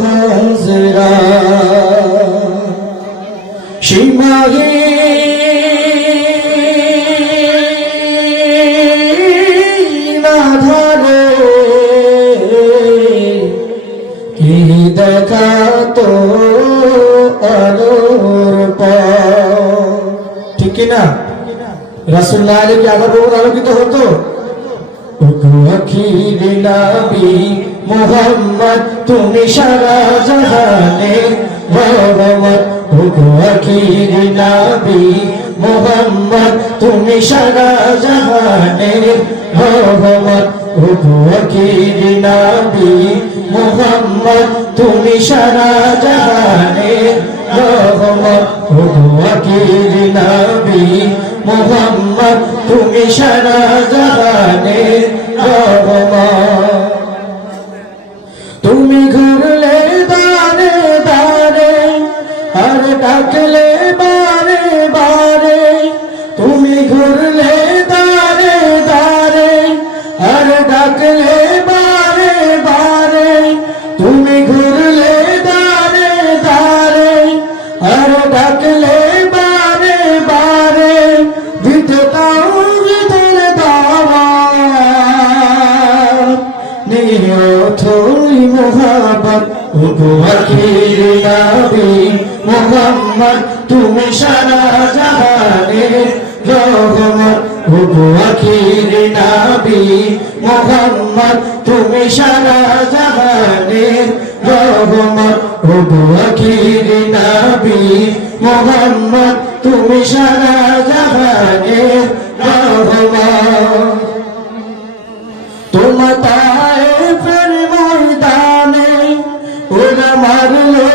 হাজরা সীমাহীন আধারে কি দেখাতো আলোর পথ, ঠিক কিনা? রাসূলুল্লাহ আলাইহি কি আবার বহু আলোকিত হতো? আখিরে নবী মুহাম্মদ তুমি সারা জাহানের রহমত। আখিরে নবী মুহাম্মদ তুমি সারা জাহানের রহমত। আখিরে নবী মুহাম্মদ তুমি সারা জাহানের রহমত। আখিরে নবী মুহাম্মদ তুমি সারা জাহানের রহমত। তুমি ঘুরলে দারে দারে আর ডাকলে বারে বারে। তুমি ঘুরলে দারে দারে আর ডাকলে বারে বারে। তুমি ঘুরলে দারে দারে আর ডাকলে বারে বারে। দিতে তাও হৃদয়ের দাওয়াত নিয়তই মোহাব্বত। আখিরে নবী মুহাম্মদ তুমি সারা জাহানের রহমত। আখিরে নবী মুহাম্মদ তুমি সারা জাহানের রহমত। আখিরে নবী মুহাম্মদ তুমি সারা জাহানের রহমত। তোমার তায়েফের ময়দানে ওরা মারলো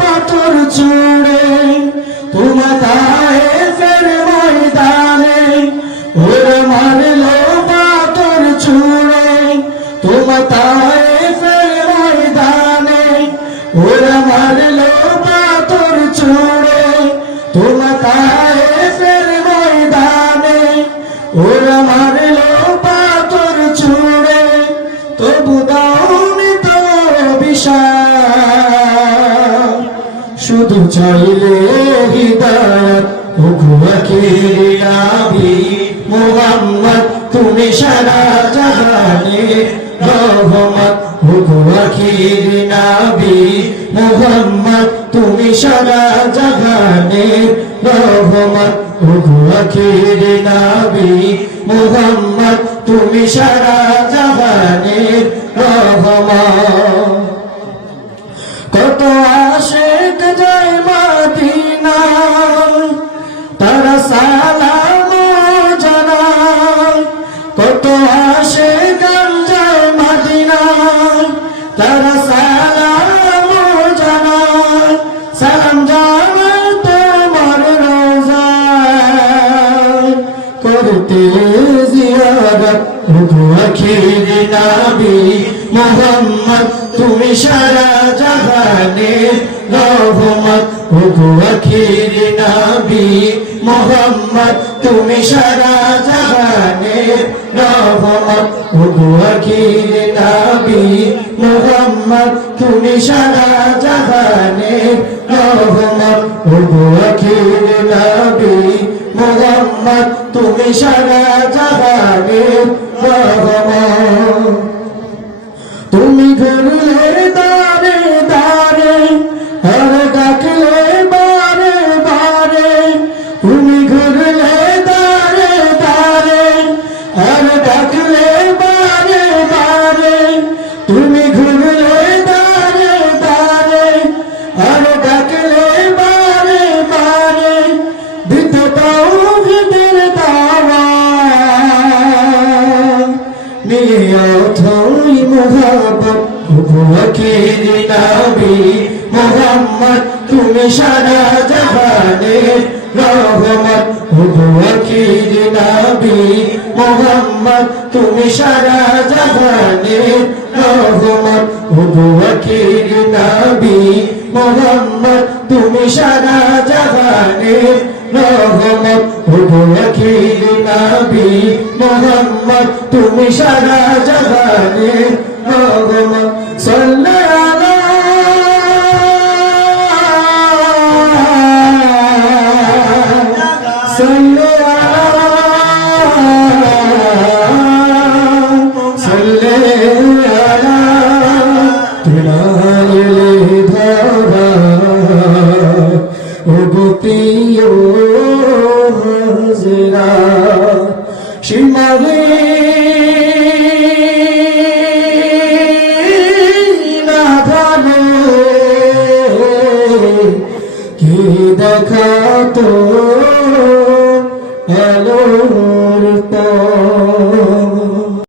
পাথর ছুঁড়ে। তোমার তায়েফের ময়দানে ওরা মারলো পাথর ছুঁড়ে। তোমার তায়েফের ময়দানে ওরা মারলো পাথর ছুঁড়ে। তোমার তায়েফের ময়দানে ওরা মারলো পাথর ছুঁড়ে। তবু দাওনি তো বিশাল শুধু চাইলে হিদায়াত। আখিরে নবী মুহাম্মদ তুমি সারা জাহানের রহমত। আখিরে নবী মুহাম্মদ তুমি সারা জাহানের রহমত। আখিরে নবী মুহাম্মদ তুমি সারা জাহানের রহমত। কত আশিক যায় মদিনায় তারা সালাম জানায়। কত আশিক যায় মদিনায় তারা সালাম জানায়। সালাম জানায় তোমার রওজায় করতে জিয়ারত। আখিরে নবী মুহাম্মদ তুমি সারা জাহানের রহমত। আখিরে নবী মুহাম্মদ তুমি সারা জাহানের রহমত। আখিরে নবী মুহাম্মদ তুমি সারা জাহানের রহমত। আখিরে নবী মুহাম্মদ তুমি সারা জাহানের রহমত। তুমি ঘুরলে দারে দারে আর ডাকলে বারে বারে। তুমি ঘুরলে দারে দারে আর ডাকলে বারে বারে। তুমি ঘুরলে দারে দারে আর ডাকলে বারে বারে। দিতে পাও হৃদয়ের দাওয়াত নিয়তই মোহাব্বত। আখিরে নবী মুহাম্মদ তুমি সারা জাহানের রহমত। আখিরে নবী মুহাম্মদ তুমি সারা জাহানের রহমত। আখিরে নবী মুহাম্মদ তুমি সারা জাহানের রহমত। আখিরে নবী মুহাম্মদ তুমি সারা জাহানের রহমত। সাল্লি আলা সাল্লি আলা সাল্লি আলা তুলাইলে ধারা উগতিও হাজরা শিমাগে না ধারে কি দেখা তো